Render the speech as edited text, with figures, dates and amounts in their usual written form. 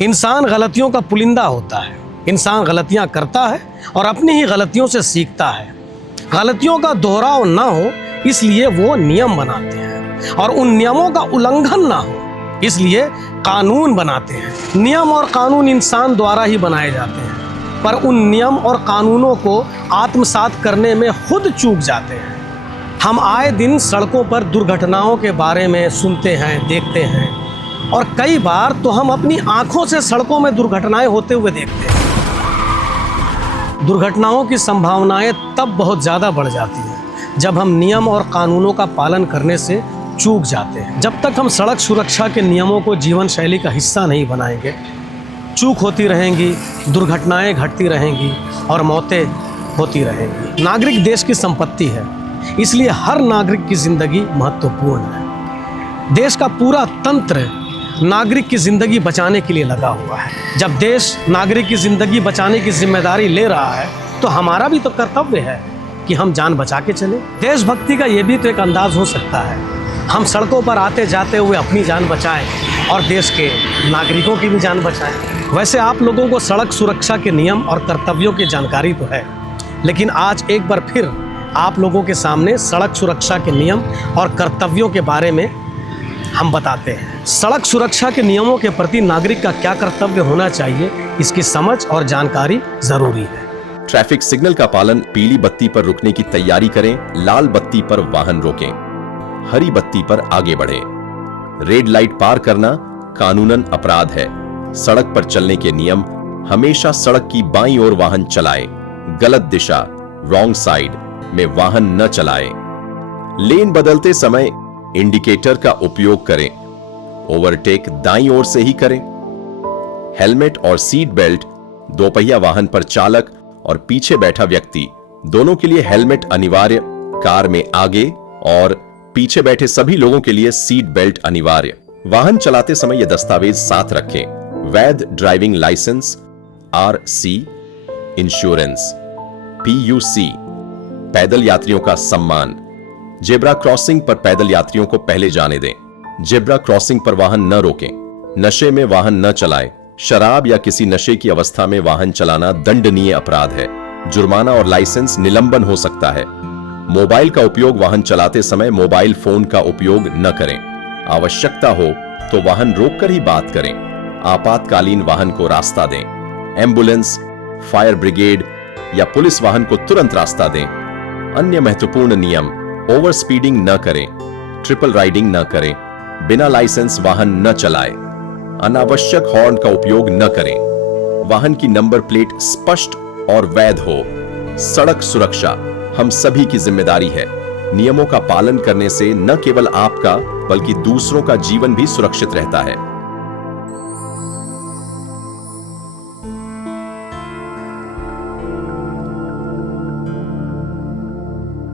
इंसान गलतियों का पुलिंदा होता है। इंसान गलतियां करता है और अपनी ही गलतियों से सीखता है। गलतियों का दोहराव ना हो इसलिए वो नियम बनाते हैं और उन नियमों का उल्लंघन ना हो इसलिए कानून बनाते हैं। नियम और कानून इंसान द्वारा ही बनाए जाते हैं, पर उन नियम और कानूनों को आत्मसात करने में खुद चूक जाते हैं। हम आए दिन सड़कों पर दुर्घटनाओं के बारे में सुनते हैं, देखते हैं और कई बार तो हम अपनी आंखों से सड़कों में दुर्घटनाएं होते हुए देखते हैं। दुर्घटनाओं की संभावनाएं तब बहुत ज़्यादा बढ़ जाती हैं जब हम नियम और कानूनों का पालन करने से चूक जाते हैं। जब तक हम सड़क सुरक्षा के नियमों को जीवन शैली का हिस्सा नहीं बनाएंगे, चूक होती रहेंगी, दुर्घटनाएं घटती रहेंगी और मौतें होती रहेंगी। नागरिक देश की संपत्ति है, इसलिए हर नागरिक की जिंदगी महत्वपूर्ण है। देश का पूरा तंत्र नागरिक की जिंदगी बचाने के लिए लगा हुआ है। जब देश नागरिक की जिंदगी बचाने की जिम्मेदारी ले रहा है तो हमारा भी तो कर्तव्य है कि हम जान बचा के चले। देशभक्ति का ये भी तो एक अंदाज हो सकता है, हम सड़कों पर आते जाते हुए अपनी जान बचाएं और देश के नागरिकों की भी जान बचाएं। वैसे आप लोगों को सड़क सुरक्षा के नियम और कर्तव्यों की जानकारी तो है, लेकिन आज एक बार फिर आप लोगों के सामने सड़क सुरक्षा के नियम और कर्तव्यों के बारे में हम बताते हैं। सड़क सुरक्षा के नियमों के प्रति नागरिक का क्या कर्तव्य होना चाहिए, इसकी समझ और जानकारी जरूरी है। ट्रैफिक सिग्नल का पालन, पीली बत्ती पर रुकने की तैयारी करें, लाल बत्ती पर वाहन रोकें, हरी बत्ती पर आगे बढ़ें। रेड लाइट पार करना कानूनन अपराध है। सड़क पर चलने के नियम, हमेशा सड़क की बाईं ओर वाहन चलाएं, गलत दिशा रॉन्ग साइड में वाहन न चलाएं। लेन बदलते समय इंडिकेटर का उपयोग करें, ओवरटेक दाईं ओर से ही करें। हेलमेट और सीट बेल्ट, दोपहिया वाहन पर चालक और पीछे बैठा व्यक्ति दोनों के लिए हेलमेट अनिवार्य, कार में आगे और पीछे बैठे सभी लोगों के लिए सीट बेल्ट अनिवार्य। वाहन चलाते समय यह दस्तावेज साथ रखें, वैध driving licence, RC, insurance, PUC. पैदल यात्रियों का सम्मान, जेब्रा क्रॉसिंग पर पैदल यात्रियों को पहले जाने दें। जेब्रा क्रॉसिंग पर वाहन न रोकें, नशे में वाहन न चलाएं। शराब या किसी नशे की अवस्था में वाहन चलाना दंडनीय अपराध है, जुर्माना और लाइसेंस निलंबन हो सकता है। मोबाइल का उपयोग वाहन चलाते समय मोबाइल फोन का उपयोग न करें। आवश्यकता हो तो वाहन रोककर ही बात करें। आपातकालीन वाहन को रास्ता दें। एम्बुलेंस, फायर ब्रिगेड या पुलिस वाहन को तुरंत रास्ता दें। अन्य महत्वपूर्ण नियम, ओवर स्पीडिंग न करें, ट्रिपल राइडिंग न करें, बिना लाइसेंस वाहन न चलाएं, अनावश्यक हॉर्न का उपयोग न करें, वाहन की नंबर प्लेट स्पष्ट और वैध हो। सड़क सुरक्षा हम सभी की जिम्मेदारी है। नियमों का पालन करने से न केवल आपका बल्कि दूसरों का जीवन भी सुरक्षित रहता है।